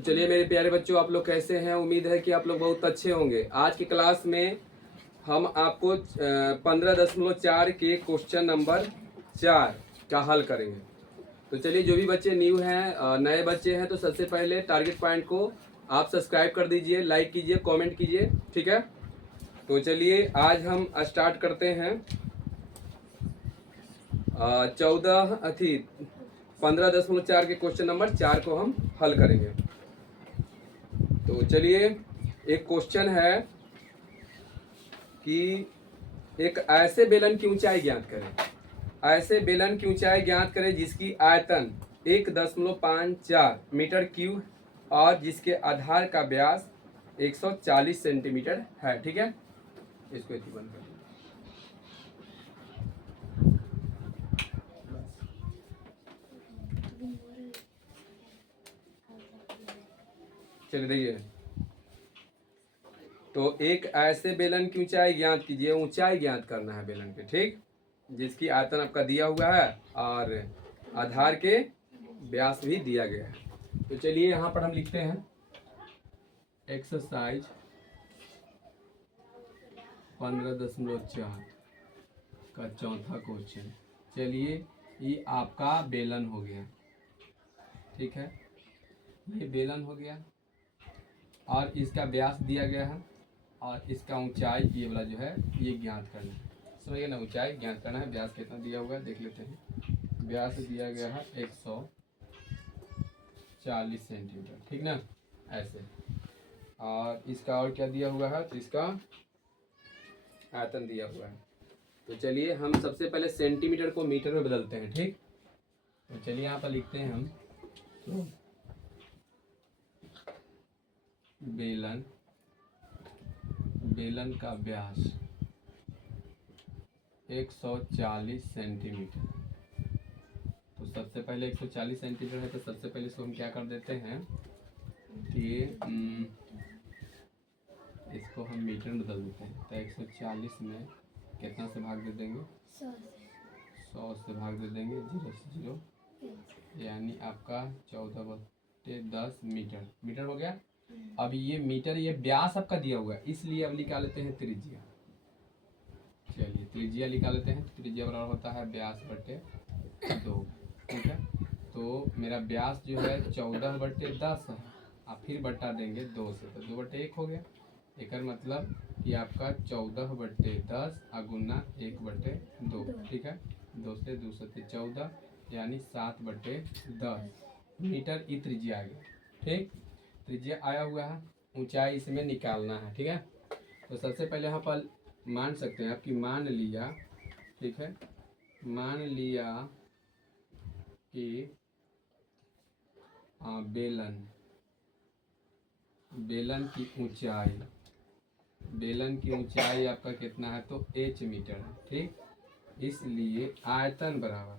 तो चलिए मेरे प्यारे बच्चों, आप लोग कैसे हैं? उम्मीद है कि आप लोग बहुत अच्छे होंगे। आज की क्लास में हम आपको 15.4 के क्वेश्चन नंबर 4 का हल करेंगे। तो चलिए, जो भी बच्चे न्यू हैं, नए बच्चे हैं, तो सबसे पहले टारगेट पॉइंट को आप सब्सक्राइब कर दीजिए, लाइक कीजिए, कमेंट कीजिए, ठीक है। तो चलिए आज हम स्टार्ट करते हैं 15.4 के क्वेश्चन नंबर 4 को हम हल करेंगे। तो चलिए, एक क्वेश्चन है कि एक ऐसे बेलन की ऊंचाई ज्ञात करें। ऐसे बेलन की ऊंचाई ज्ञात करें जिसकी आयतन 1.54 मीटर क्यूब और जिसके आधार का व्यास 140 सेंटीमीटर है, ठीक है। इसको इतनी बंद कर। चलिए देखिए, तो एक ऐसे बेलन की ऊंचाई ज्ञात कीजिए। ऊंचाई ज्ञात करना है बेलन के, ठीक, जिसकी आयतन आपका दिया हुआ है और आधार के व्यास भी दिया गया है। तो चलिए यहाँ पर हम लिखते हैं एक्सरसाइज 15.4 का चौथा क्वेश्चन। चलिए, ये आपका बेलन हो गया, ठीक है। ये बेलन हो गया और इसका व्यास दिया गया है और इसका ऊंचाई ये वाला जो है ये ज्ञात करना है। समझिए ना, ऊंचाई ज्ञात करना है। व्यास कितना दिया हुआ है देख लेते हैं। व्यास दिया गया है 140 सेंटीमीटर, ठीक ना, ऐसे। और इसका और क्या दिया हुआ है, तो इसका आयतन दिया हुआ है। तो चलिए हम सबसे पहले सेंटीमीटर को मीटर में बदलते हैं, ठीक। तो चलिए यहाँ पर लिखते हैं हम, तो बेलन का व्यास 140 सेंटीमीटर। तो सबसे पहले 140 सेंटीमीटर है, तो सबसे पहले इसको हम क्या कर देते हैं कि इसको हम मीटर में बदल देते हैं। तो 140 में कितना से भाग दे देंगे? 100 से भाग दे देंगे, 0 से 0, यानी आपका 14/10 मीटर हो गया। अब ये मीटर, ये व्यास आपका दिया हुआ है, इसलिए अब निकाल लेते हैं त्रिज्या। चलिए त्रिज्या निकाल लेते हैं। त्रिज्या बराबर होता है व्यास बटे 2, ठीक है। तो मेरा व्यास जो है 14/10 है, आप फिर बटा देंगे 2 से, तो 2/1 हो गया। एक मतलब कि आपका 14/10 गुना 1/2, ठीक है। 2 से 2 से 14, यानी 7/10 मीटर ई त्रिज्या आ गया, ठीक। त्रिज्या आया हुआ है, ऊंचाई इसमें निकालना है, ठीक है। तो सबसे पहले यहाँ पर मान सकते हैं आपकी, मान लिया, ठीक है, मान लिया कि बेलन की ऊंचाई आपका कितना है, तो h मीटर है, ठीक। इसलिए आयतन बराबर,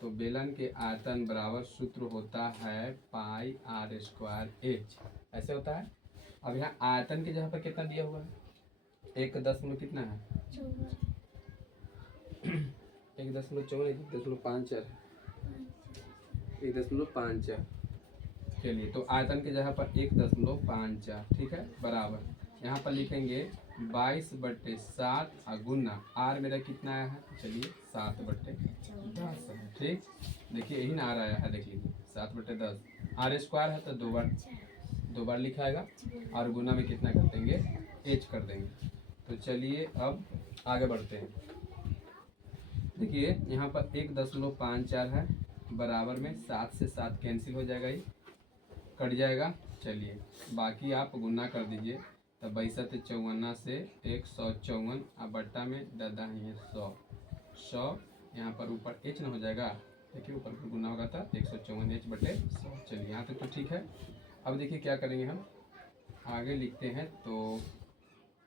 तो बेलन के आयतन बराबर सूत्र होता है πr²h, ऐसे होता है। अब यहाँ आयतन के जगह पर कितना दिया हुआ है, 1 कितना है 1.54, 1.54। चलिए, तो आयतन की जगह पर 1.54, ठीक है, बराबर यहाँ पर लिखेंगे 22/7 गुना आर मेरा कितना आया है, चलिए 7/10 है, ठीक। देखिए यही ना आर आया है, देख लीजिए 7/10। r² है तो दो बार लिखाएगा और गुना में कितना कर देंगे, h कर देंगे। तो चलिए अब आगे बढ़ते हैं। देखिए यहाँ पर 1.54 है, बराबर में 7 से 7 कैंसिल हो जाएगा, ये कट जाएगा। चलिए बाकी आप गुना कर दीजिए, तब 62 से 154 अब बट्टा में दादा है 100 यहाँ पर ऊपर h ना हो जाएगा, देखिए ऊपर पर गुना होगा था 154 h/100। चलिए यहाँ तक तो ठीक है। अब देखिए क्या करेंगे हम, आगे लिखते हैं, तो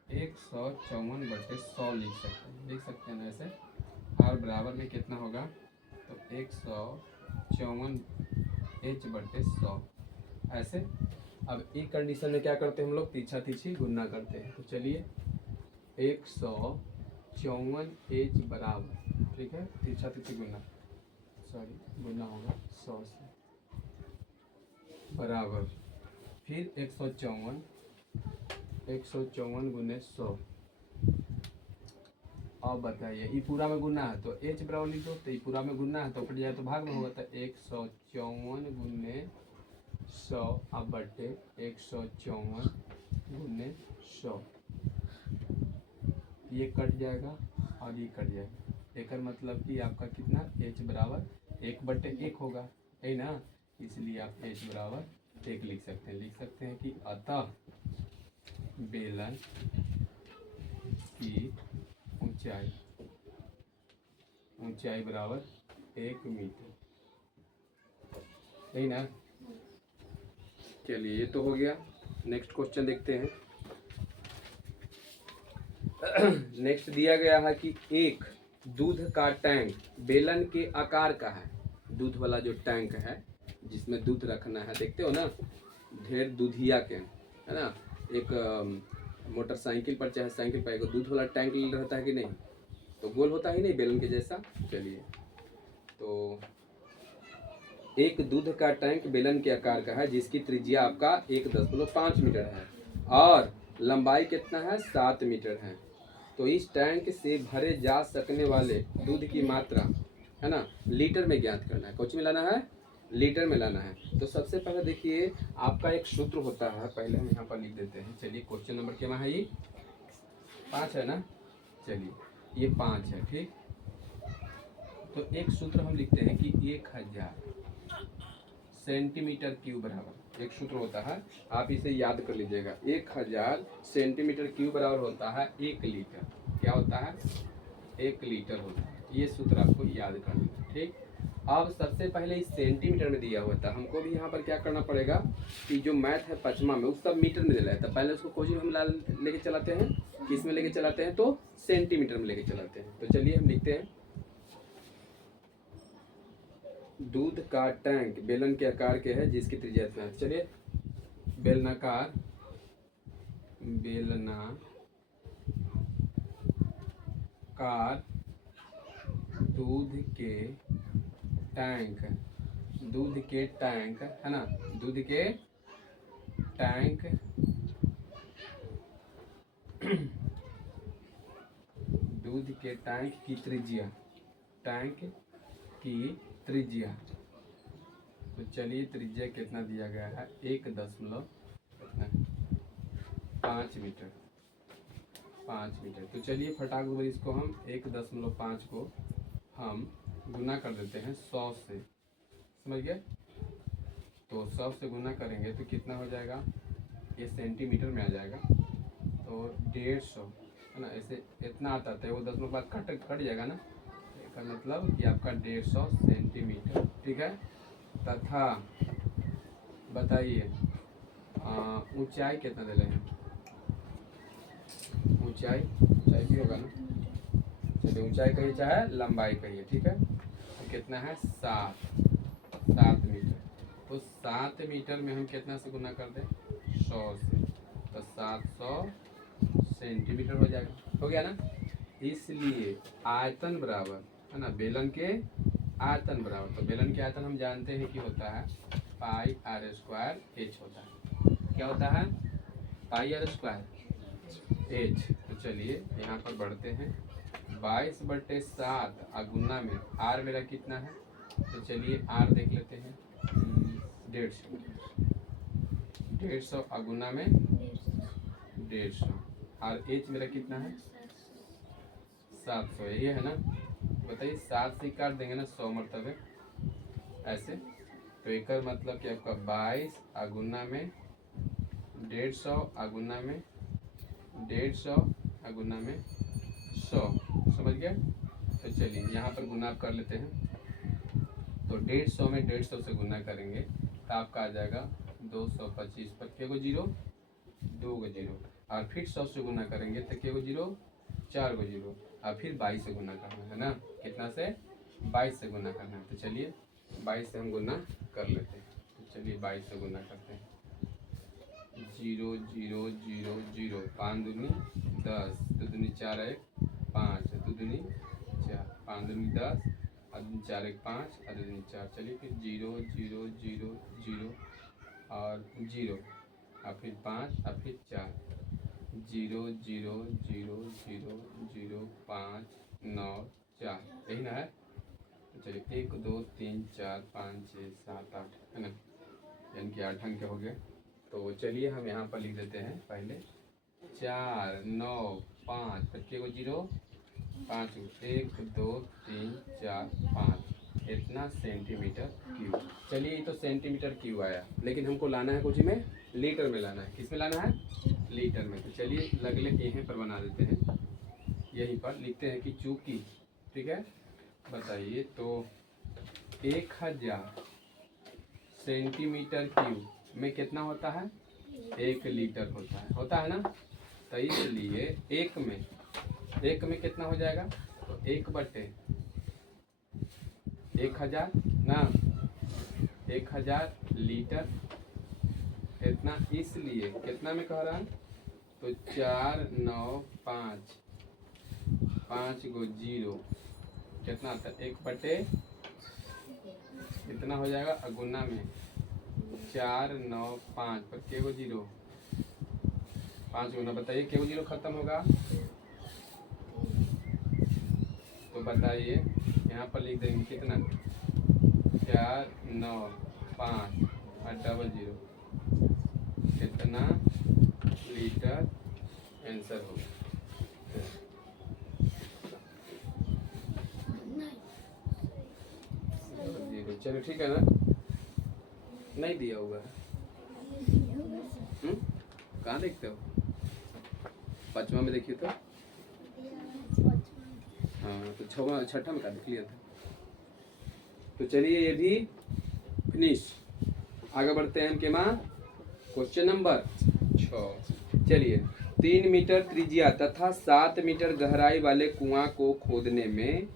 154/100 लिख सकते हैं ऐसे, और बराबर में कितना होगा, तो 154 h/100 ऐसे। अब एक कंडीशन में क्या करते हैं हम लोग, पीछा पीछी गुना करते हैं। तो चलिए 154 h बराबर, ठीक है, पीछा पीछी गुना होगा 100 से, बराबर फिर 154 गुने 100। अब बताइए, ये पूरा में गुना है तो h बराबर लिख दो, तो ये पूरा में गुना है तो कट जाए तो भाग में होगा, तो 154 गुने 100 अब बटे 154 गुने 100, ये कट जाएगा और ये कट जाएगा। एक मतलब कि आपका कितना h बराबर 1/1 होगा, है ना, इसलिए आप h बराबर 1 लिख सकते हैं। लिख सकते हैं कि अतः बेलन की ऊंचाई बराबर 1 मीटर, है ना। चलिए ये तो हो गया। नेक्स्ट क्वेश्चन देखते हैं। नेक्स्ट दिया गया है कि एक दूध का टैंक बेलन के आकार का है। दूध वाला जो टैंक है जिसमें दूध रखना है, देखते हो ना ढेर दूधिया के, है ना। एक मोटरसाइकिल पर चाहे साइकिल पर एक दूध वाला टैंक रहता है कि नहीं, तो गोल होता ही नहीं बेलन के जैसा। चलिए, तो एक दूध का टैंक बेलन के आकार का है जिसकी त्रिज्या आपका 1.5 मीटर है और लंबाई कितना है 7 मीटर है। तो इस टैंक से भरे जा सकने वाले दूध की मात्रा, है ना, लीटर में ज्ञात करना है। कुछ में लाना है, लीटर में लाना है। तो सबसे पहले देखिए आपका एक सूत्र होता है, पहले हम यहाँ पर लिख देते हैं। चलिए क्वेश्चन नंबर क्या है, ये 5 है ना। चलिए ये 5 है, ठीक। तो एक सूत्र हम लिखते हैं कि 1000 सेंटीमीटर क्यूब बराबर, एक सूत्र होता है, आप इसे याद कर लीजिएगा। 1000 सेंटीमीटर क्यूब बराबर होता है 1 लीटर। क्या होता है, 1 लीटर होता है। ये सूत्र आपको याद करना है, ठीक। अब सबसे पहले इस सेंटीमीटर में दिया हुआ था, हमको भी यहाँ पर क्या करना पड़ेगा कि जो मैथ है पचमा में उस सब मीटर में दे रहा है, तो पहले उसको कोचिंग हम लेके चलाते हैं, किस में लेके चलाते हैं, तो सेंटीमीटर में लेके चलाते हैं। तो चलिए हम लिखते हैं दूध का टैंक बेलन के आकार के है जिसकी त्रिज्या इतना है। चलिए बेलनाकार दूध के टैंक, है ना, दूध के टैंक दूध के टैंक की त्रिज्या, तो चलिए त्रिज्या कितना दिया गया है, 1.5 मीटर। तो चलिए फटाक से इसको हम 1.5 को हम गुना कर देते हैं 100 से, समझ गए। तो 100 से गुना करेंगे तो कितना हो जाएगा, ये सेंटीमीटर में आ जाएगा, तो 150, है ना। ऐसे इतना आता है वो 10 मिनट बाद कट जाएगा ना, इसका मतलब कि आपका 150 सेंटीमीटर, ठीक है। तथा बताइए ऊंचाई कितना दे रहे हैं, ऊंचाई भी होगा ना। चलिए ऊंचाई कहिए चाहे लंबाई कहिए, ठीक है। तो कितना है 7 मीटर। तो 7 मीटर में हम कितना से गुना कर दें, 100 से, तो 700 सेंटीमीटर हो जाएगा, हो गया ना। इसलिए आयतन बराबर, है ना, बेलन के आयतन बराबर, तो बेलन के आयतन हम जानते हैं कि होता है पाई r स्क्वायर h होता है। क्या होता है, पाई r स्क्वायर h। तो चलिए यहाँ पर बढ़ते हैं, 22/7 अगुना में r मेरा कितना है, तो चलिए r देख लेते हैं, 150 अगुना में 150, और h मेरा कितना है 700, ये है ना। बताइए 7 से काट देंगे ना 100 मरतबे ऐसे, तो एक मतलब कि आपका 22 अगुना में 150 अगुना में 150 अगुना में 100, समझ गया। तो चलिए यहाँ पर गुना कर लेते हैं, तो 150 में 150 से गुना करेंगे तो आपका आ जाएगा 225 पर के गो जीरो, 2 गो जीरो, और फिर 100 से गुना करेंगे तो के गो जीरो, 4 गो जीरो, और फिर 22 से गुना करना है ना। कितना से, 22 से गुना करना है। तो चलिए 22 से हम गुना कर लेते हैं। तो चलिए 22 से गुना करते हैं, 0 0 0 0, 5 दूनी 10, 2 दूनी 4 1 5, 2 दूनी 4, 5 दूनी 10, और 4 1 5, और 2 दूनी 4। चलिए फिर 0 0 0 0 और 0, और फिर 5 और फिर 4, 0 0 0 0 0 5 9 4, यही ना है। तो चलिए 1 2 3 4 5 6 7 8 है ना, यानी कि 8 अंक हो गए। तो चलिए हम यहाँ पर लिख देते हैं पहले 4 9 5 5 को 0 5 1 2 3 4 5 इतना सेंटीमीटर क्यूब। चलिए ये तो सेंटीमीटर क्यूब आया, लेकिन हमको लाना है कुछ में लीटर में लाना है। किस में लाना है? लीटर में। तो चलिए लगले यहीं पर बना देते हैं, यहीं पर लिखते हैं कि चूंकि, ठीक है। बताइए तो 1000 सेंटीमीटर क्यूब में कितना होता है? 1 लीटर होता है ना। तो इसलिए एक में कितना हो जाएगा? तो 1/1000 ना, 1000 लीटर इतना। इसलिए कितना में कह रहा है? तो 4 9 5 5 को 0 कितना आता है? 1/, कितना हो जाएगा अगुना में 4 9 5 पर के को 0 5 गुना। बताइए के को 0 खत्म होगा। तो बताइए यहाँ पर लिख देंगे कितना? 4 9 5 और डबल 0 कितना लीटर आंसर होगा। चलो ठीक है ना, नहीं दिया हुआ है। कहाँ देखते हो? 5वां में देखिए तो। हाँ तो 6वां में कहाँ देख लिया था। तो चलिए ये भी फिनिश। आगे बढ़ते हैं इनके माँ। Question number 6। चलिए 3 मीटर त्रिज्या तथा 7 मीटर गहराई वाले कुआं को खोदने में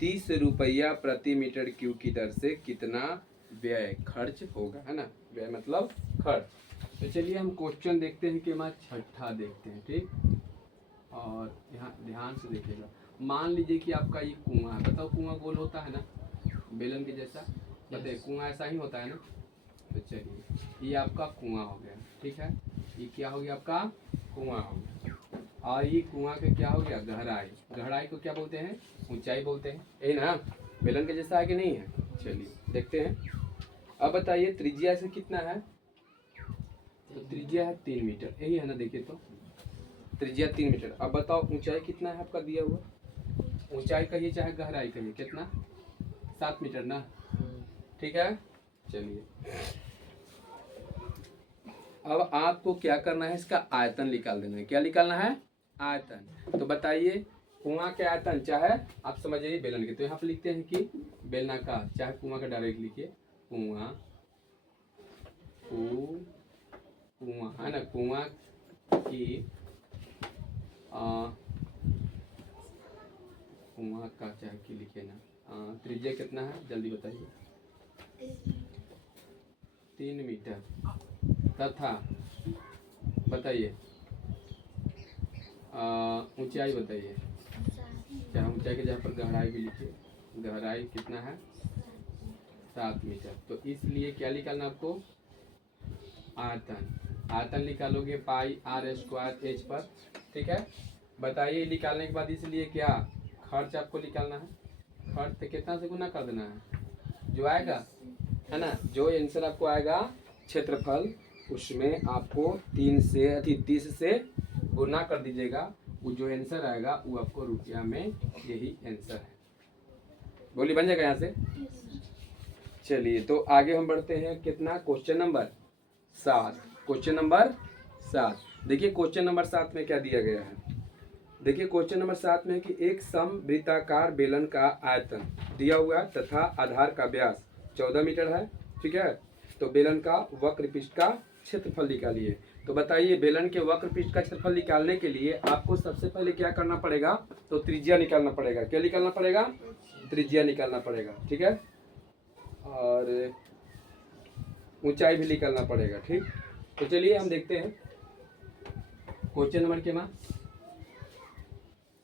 30 रुपया प्रति मीटर क्यूब की दर से कितना व्यय खर्च होगा, है ना। व्यय मतलब खर्च। तो चलिए हम क्वेश्चन देखते हैं कि माँ 6ठा देखते हैं, ठीक। और यहाँ ध्यान से देखिएगा। मान लीजिए कि आपका ये कुआं है। बताओ कुआं गोल होता है ना, बेलन के जैसा। बताइए कुआं ऐसा ही होता है ना। तो चलिए ये आपका कुआं हो गया, ठीक है। ये क्या हो गया? आपका कुआं हो गया। और ये कुआं का क्या हो गया? गहराई। गहराई को क्या बोलते हैं? ऊंचाई बोलते हैं, यही ना। बेलन के जैसा है कि नहीं है? चलिए देखते हैं। अब बताइए त्रिज्या से कितना है? तो त्रिज्या है 3 मीटर, यही है ना। देखिए तो त्रिज्या 3 मीटर। अब बताओ ऊंचाई कितना है आपका दिया हुआ? ऊंचाई कहिए चाहे गहराई कहिए, कितना? 7 मीटर ना, ठीक है। चलिए अब आपको क्या करना है? इसका आयतन निकाल देना है। क्या निकालना है? आयतन। तो बताइए कुआं के आयतन, चाहे आप समझिए बेलन के। तो यहाँ पे लिखते हैं कि बेलनाकार, चाहे कुआं का डायरेक्ट लिखिए। कुआं है ना। कुआं की कुआं का चाहे की लिखिए ना। त्रिज्या कितना है जल्दी बताइए? 3 मीटर तथा बताइए ऊंचाई बताइए। चाहे ऊंचाई के जगह पर गहराई भी लिखिए। गहराई कितना है? 7 मीटर। तो इसलिए क्या निकालना आपको? आयतन। आयतन निकालोगे पाई r स्क्वायर h पर, ठीक है। बताइए निकालने के बाद इसलिए क्या खर्च आपको निकालना है? खर्च तो कितना से गुना कर देना है जो आएगा, है ना। जो आंसर आपको आएगा क्षेत्रफल, उसमें आपको 30 से गुना कर दीजिएगा। वो जो आंसर आएगा वो आपको रुपया में यही आंसर है। बोली बन जाएगा यहाँ से। चलिए तो आगे हम बढ़ते हैं। कितना? Question number 7। क्वेश्चन नंबर 7 देखिए। क्वेश्चन नंबर 7 में क्या दिया गया है? देखिए क्वेश्चन नंबर 7 में कि एक समवृत्ताकार बेलन का आयतन दिया हुआ है तथा आधार का व्यास 14 मीटर है, ठीक है। तो बेलन का वक्र पृष्ठ का क्षेत्रफल निकालिए। तो बताइए बेलन के वक्र पृष्ठ का क्षेत्रफल निकालने के लिए आपको सबसे पहले क्या करना पड़ेगा? तो त्रिज्या निकालना पड़ेगा। क्या निकालना पड़ेगा? त्रिज्या निकालना पड़ेगा, ठीक है। और ऊंचाई भी निकालना पड़ेगा, ठीक। तो चलिए हम देखते हैं क्वेश्चन नंबर के माँ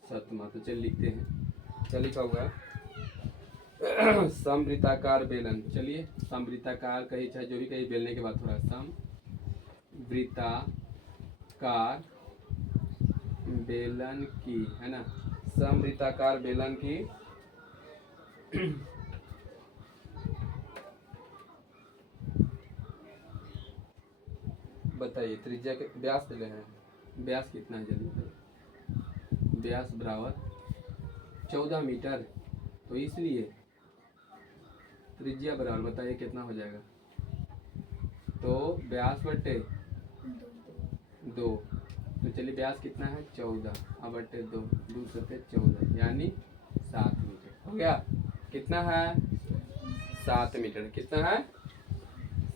7। तो चलिए लिखते हैं। क्या लिखा हुआ है? समवृत्ताकार बेलन। चलिए समवृत्ताकार कही चाहे जो भी कही, बेलने के बाद थोड़ा सम वृत्ताकार बेलन की, है ना, समवृत्ताकार बेलन की बताइए त्रिज्या के व्यास ले हैं, व्यास कितना है जल्दी बताइए। व्यास बराबर 14 मीटर, तो इसलिए त्रिज्या बराबर बताइए कितना हो जाएगा। तो व्यास बटे 2, तो चलिए व्यास कितना है 14, अब बटे 2, 2 सते 14 यानी 7 मीटर हो गया। कितना है 7 मीटर, कितना है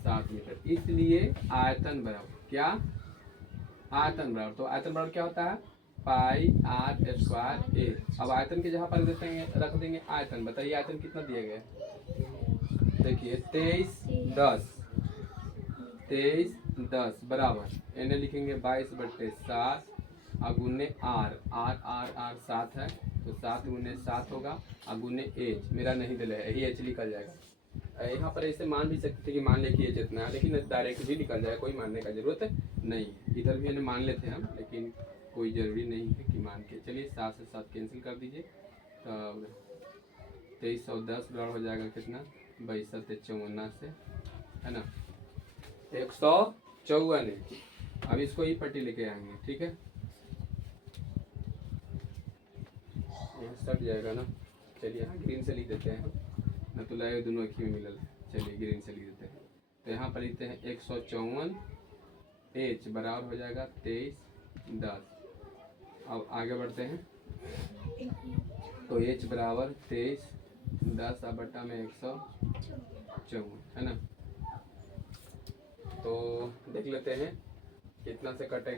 7 मीटर। इसलिए आयतन बराबर क्या, आयतन बराबर, तो आयतन बराबर क्या होता है पाई आर स्क्वायर ए। अब आयतन के जगह पर रख देंगे आयतन, बताइए आयतन कितना दिया गया है, देखिए 23 10 बराबर एन लिखेंगे 22/7 अगुने आर, आर 7 है तो 7 गुने 7 होगा, अगुने एच मेरा नहीं दिला है, यही एच निकल जाएगा। यहाँ पर ऐसे मान भी सकते कि मान ले कि एच इतना है, लेकिन डायरेक्ट भी निकल जाएगा, कोई मानने का जरूरत नहीं है। इधर भी मान लेते हैं हम, लेकिन कोई ज़रूरी नहीं है कि मान के। चलिए 7 से 7 कैंसिल कर दीजिए, तब 2310 बराबर हो जाएगा कितना 2254 से, है ना 154। अब इसको ही पट्टी लेके आएंगे, ठीक है, यहाँ सट जाएगा ना। चलिए यहाँ ग्रीन से लिख देते हैं, न तो लाएगा दोनों एक ही में मिलल। चलिए ग्रीन से लिख देते हैं, तो यहाँ पर लिखते हैं 154 एच बराबर हो जाएगा 2310। अब आगे बढ़ते हैं, तो एच बराबर 2310 अब बटा में 154, है ना। तो देख लेते हैं कितना से कटेगा।